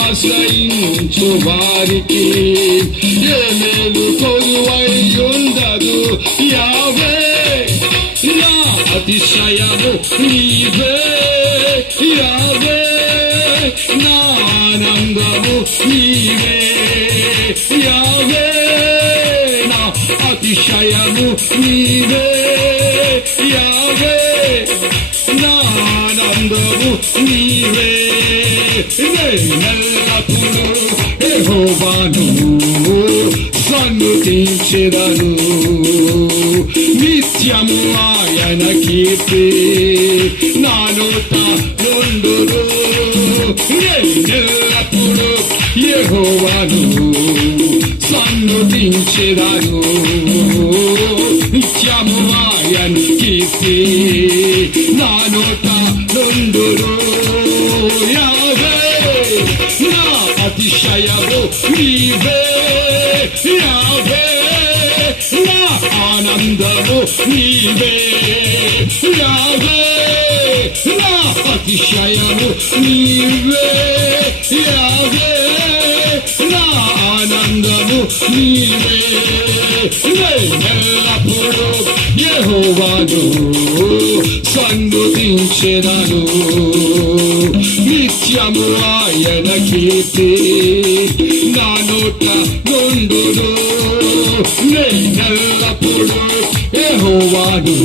నిన్నాశ్రయించు వారికి ఏ మేలు కొలువై ఉండదు. యావే నా అతిశయము నీవే, యావే నా ఆనందము నీవే, యావే నా అతిశయము నీవే, యావే నా ఆనందము నీవే. నేనెల్లప్పుడూ యెహోవాను సన్నుతించెదను, నిత్యము ఆయన కీర్తి నా నోట నుండును. నేనెల్లప్పుడూ యెహోవాను సన్నుతించెదను, నిత్యము ఆయన కీర్తి నా నోట నుండును. యావే నా అతిశయము నీవే, యావే నా ఆనందము నీవే, యావే నా అతిశయము నీవే, యావే నా ఆనందము నీవే. నేనెల్లప్పుడూ యెహోవాను సన్నుతించెదను, నిత్యము ఆయన కీర్తి నా నోట నుండును. నేనెల్లప్పుడూ యెహోవాను